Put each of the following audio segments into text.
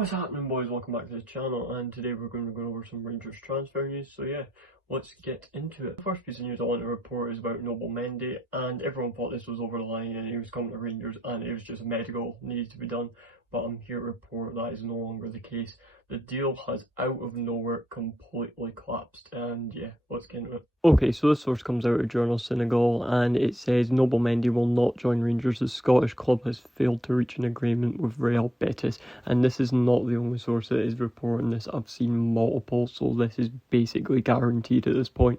What's happening, boys? Welcome back to the channel, and today we're going to go over some Rangers transfer news. So yeah, let's get into it. The first piece of news I want to report is about Nobel Mendy, and everyone thought this was over the line and he was coming to Rangers and it was just medical needed to be done, but I'm here to report that is no longer the case. The deal has out of nowhere completely collapsed, and yeah, let's get into it. Okay, so this source comes out of Journal Senegal, and it says Nobel Mendy will not join Rangers. The Scottish club has failed to reach an agreement with Real Betis, and this is not the only source that is reporting this. I've seen multiple, so this is basically guaranteed at this point.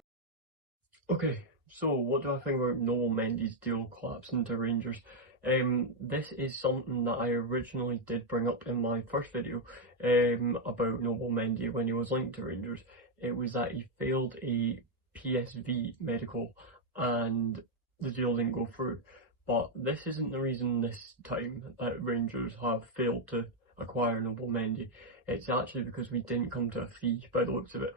Okay, so what do I think about Nobel Mendy's deal collapsing to Rangers? This is something that I originally did bring up in my first video about Nobel Mendy when he was linked to Rangers. It was that he failed a PSV medical and the deal didn't go through. But this isn't the reason this time that Rangers have failed to acquire Nobel Mendy. It's actually because we didn't come to a fee by the looks of it.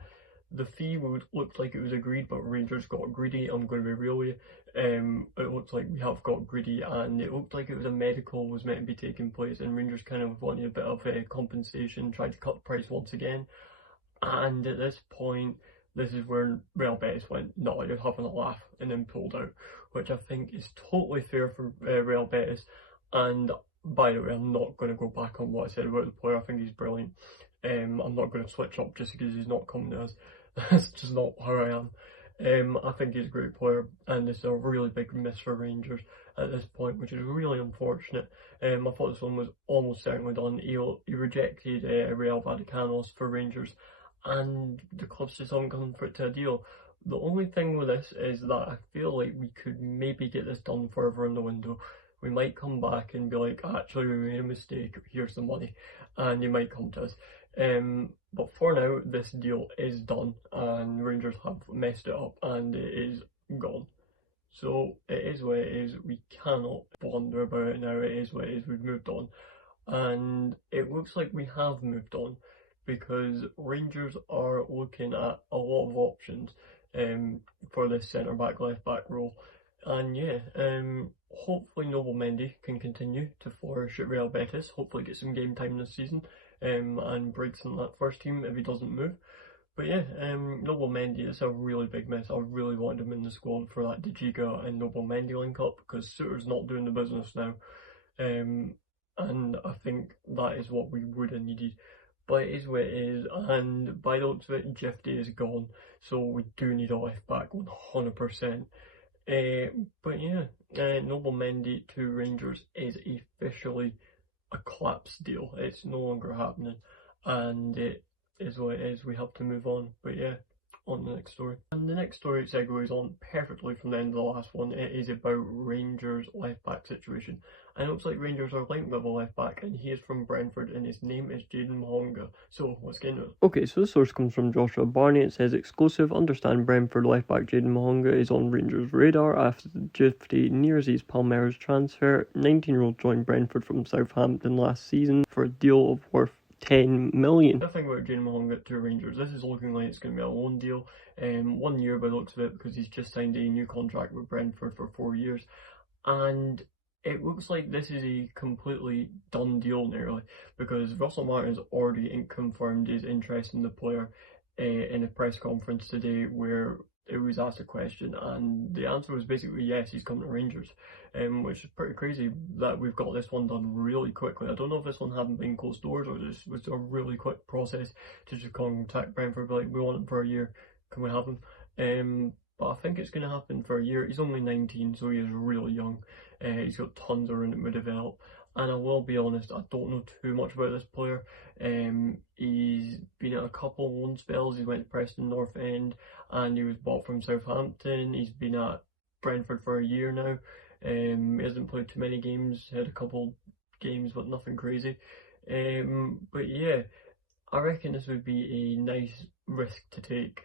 The fee looked like it was agreed, but Rangers got greedy. I'm going to be real with you. It looks like we have got greedy, and it looked like it was a medical was meant to be taking place, and Rangers kind of wanted a bit of compensation, tried to cut the price once again. And at this point, this is where Real Betis went, no, you're having a laugh, and then pulled out, which I think is totally fair for Real Betis. And by the way, I'm not going to go back on what I said about the player. I think he's brilliant. I'm not going to switch up just because he's not coming to us. That's just not how I am. I think he's a great player, and it's a really big miss for Rangers at this point, which is really unfortunate. I thought this one was almost certainly done. He rejected Real Vaticanos for Rangers, and the clubs just haven't come for it to a deal. The only thing with this is that I feel like we could maybe get this done further in the window. We might come back and be like, actually, we made a mistake, here's the money, and he might come to us. But for now, this deal is done, and Rangers have messed it up, and it is gone. So it is what it is. We cannot wonder about it now. It is what it is. We've moved on, and it looks like we have moved on because Rangers are looking at a lot of options for this centre back, left back role. And yeah, hopefully Nobel Mendy can continue to flourish at Real Betis, hopefully get some game time this season, and breaks in that first team if he doesn't move. But yeah, Nobel Mendy is a really big miss. I really wanted him in the squad for that Dijiga and Nobel Mendy link up because Suter's not doing the business now. And I think that is what we would have needed. But it is what it is, and by the looks of it, Jifty is gone, so we do need a left back 100%. But yeah, Nobel Mendy to Rangers is officially a collapse deal. It's no longer happening, and it is what it is. We have to move on. But yeah, on the next story. And the next story segues on perfectly from the end of the last one. It is about Rangers left back situation. And it looks like Rangers are linked with a left back, and he is from Brentford, and his name is Jaden Mahonga. So let's get into it. Okay, so the source comes from Joshua Barney. It says exclusive. Understand Brentford left back Jaden Mahonga is on Rangers' radar after the Jifty nears his Palmeiras transfer. 19-year-old joined Brentford from Southampton last season for a deal of worth 10 million. The thing about Jaden Mahonga to Rangers, this is looking like it's going to be a loan deal. 1 year by the looks of it, because he's just signed a new contract with Brentford for 4 years. And it looks like this is a completely done deal nearly, because Russell Martin's already confirmed his interest in the player in a press conference today where it was asked a question, and the answer was basically yes, he's coming to Rangers, which is pretty crazy that we've got this one done really quickly. I don't know if this one hadn't been closed doors or this was a really quick process to just contact Brentford, like, we want him for a year, can we have him? But I think it's going to happen for a year. He's only 19, so he is really young. He's got tons of room to develop. And I will be honest, I don't know too much about this player. He's been at a couple loan spells. He went to Preston North End, and he was bought from Southampton. He's been at Brentford for a year now. He hasn't played too many games, had a couple games, but nothing crazy. But yeah, I reckon this would be a nice risk to take,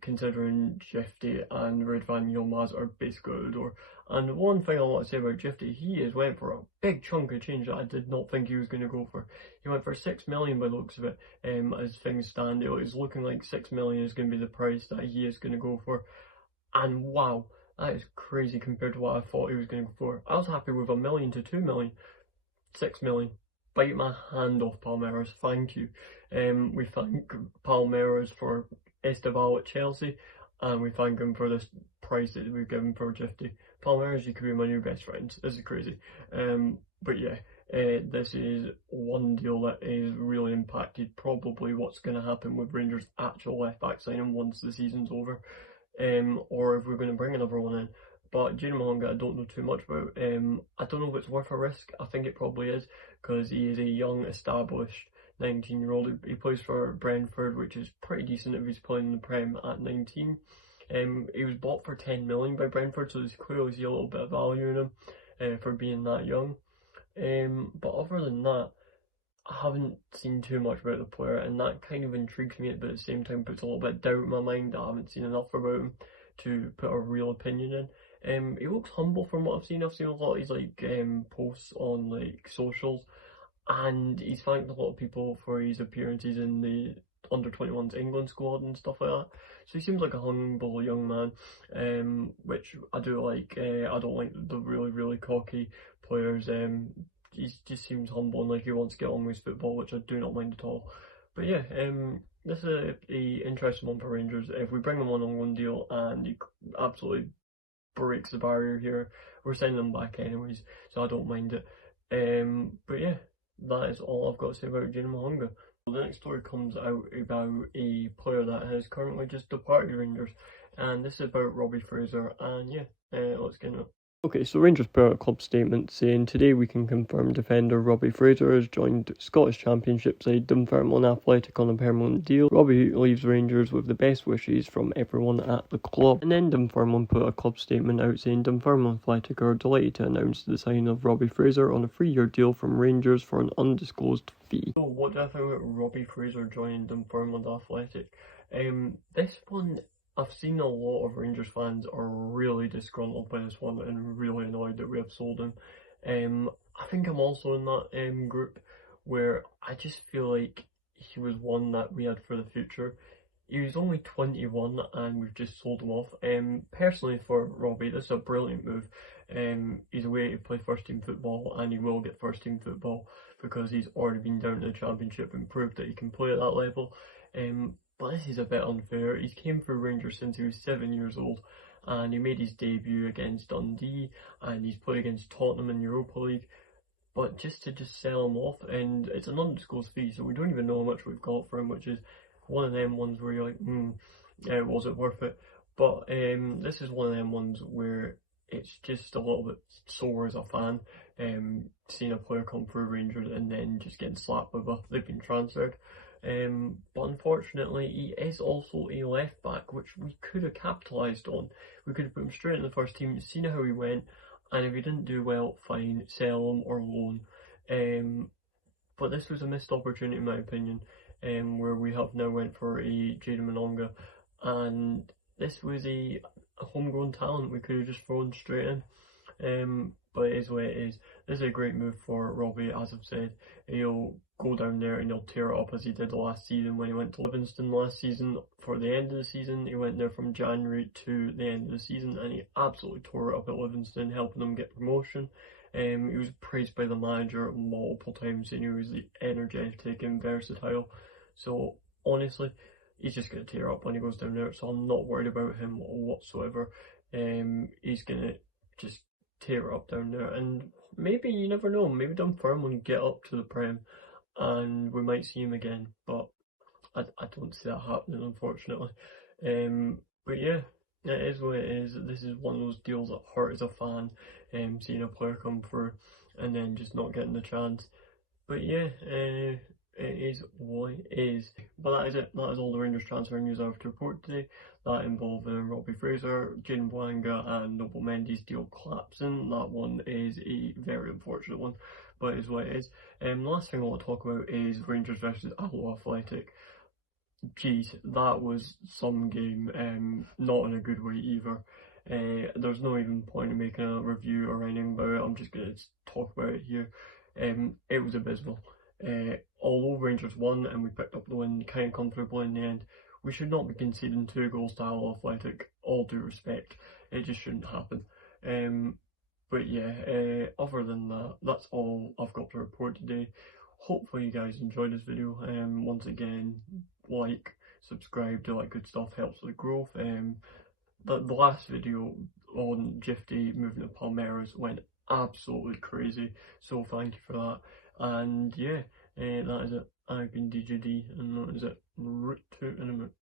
considering Jifty and Ridvan Yilmaz are basically out the door. And one thing I want to say about Jifty, he has went for a big chunk of change that I did not think he was going to go for. He went for 6 million by the looks of it, as things stand. It is looking like 6 million is going to be the price that he is going to go for. And wow, that is crazy compared to what I thought he was going to go for. I was happy with 1 million to 2 million. 6 million. bite my hand off Palmeiras, thank you. We thank Palmeiras for Esteval at Chelsea, and we thank him for this price that we've given for Gifty. Palmeiras, you could be my new best friends. This is crazy. But yeah, this is one deal that is really impacted probably what's going to happen with Rangers' actual left back signing once the season's over, or if we're going to bring another one in. But Junior Mahonga, I don't know too much about. I don't know if it's worth a risk. I think it probably is, because he is a young, established 19-year-old. He plays for Brentford, which is pretty decent if he's playing in the Prem at 19. He was bought for 10 million by Brentford, so there's clearly a little bit of value in him for being that young. But other than that, I haven't seen too much about the player, and that kind of intrigues me, but at the same time puts a little bit of doubt in my mind that I haven't seen enough about him to put a real opinion in. He looks humble from what I've seen. I've seen a lot of his posts on socials, and he's thanked a lot of people for his appearances in the under-21s England squad and stuff like that. So he seems like a humble young man, which I do like. I don't like the really cocky players. He just seems humble and like he wants to get on with his football, which I do not mind at all. But yeah, this is a interesting one for Rangers. If we bring him on one deal and he absolutely breaks the barrier here, we're sending him back anyways, so I don't mind it. But yeah, that is all I've got to say about Junior Mahonga. The next story comes out about a player that has currently just departed Rangers, and this is about Robbie Fraser, and yeah, let's get into it. Okay, so Rangers put out a club statement saying, "Today we can confirm defender Robbie Fraser has joined Scottish Championship side Dunfermline Athletic on a permanent deal. Robbie leaves Rangers with the best wishes from everyone at the club." And then Dunfermline put a club statement out saying, "Dunfermline Athletic are delighted to announce the signing of Robbie Fraser on a 3-year deal from Rangers for an undisclosed fee." So what do I think about Robbie Fraser joining Dunfermline Athletic? This one, I've seen a lot of Rangers fans are really disgruntled by this one and really annoyed that we have sold him. I think I'm also in that group where I just feel like he was one that we had for the future. He was only 21 and we've just sold him off. Personally for Robbie, this is a brilliant move. He's away to play first team football, and he will get first team football because he's already been down to the Championship and proved that he can play at that level. But this is a bit unfair. He's came through Rangers since he was 7 years old, and he made his debut against Dundee, and he's played against Tottenham in Europa League. But just to sell him off, and it's an undisclosed fee, so we don't even know how much we've got for him, which is one of them ones where you're like, was it worth it? But this is one of them ones where it's just a little bit sore as a fan, seeing a player come through Rangers and then just getting slapped with they've been transferred. But unfortunately, he is also a left back, which we could have capitalised on. We could have put him straight in the first team, seen how he went, and if he didn't do well, fine, sell him or loan. But this was a missed opportunity in my opinion, where we have now went for a Junior Mahonga, and this was a homegrown talent we could have just thrown straight in. But it is what it is. This is a great move for Robbie, as I've said. He'll go down there and he'll tear it up as he did last season when he went to Livingston last season. For the end of the season, he went there from January to the end of the season and he absolutely tore it up at Livingston, helping them get promotion. He was praised by the manager multiple times, saying he was energetic and versatile. So honestly, he's just going to tear up when he goes down there, so I'm not worried about him whatsoever. He's going to just tear up down there, and maybe, you never know, maybe Dunfermline get up to the Prem and we might see him again, but I don't see that happening, unfortunately. But yeah, it is what it is. This is one of those deals that hurt as a fan, seeing a player come through and then just not getting the chance. But yeah, it is what it is. But that is it. That is all the Rangers transfer news I have to report today. That involved Robbie Fraser, Jane Bwanga and Nobel Mendy's deal collapsing. That one is a very unfortunate one, but it is what it is. The last thing I want to talk about is Rangers versus Allo Athletic. Jeez, that was some game, not in a good way either. There's no even point in making a review or anything about it. I'm just going to talk about it here. It was abysmal. Although Rangers won and we picked up the win kind of comfortably in the end, we should not be conceding 2 goals to Allo Athletic, all due respect. It just shouldn't happen. But yeah, other than that, that's all I've got to report today. hopefully you guys enjoyed this video. Once again, like, subscribe, do that good stuff, helps with the growth. The last video on Gifty moving to Palmeiras went absolutely crazy, so thank you for that. And yeah, that is it. I've been DJD, and that is it. Root to in a minute.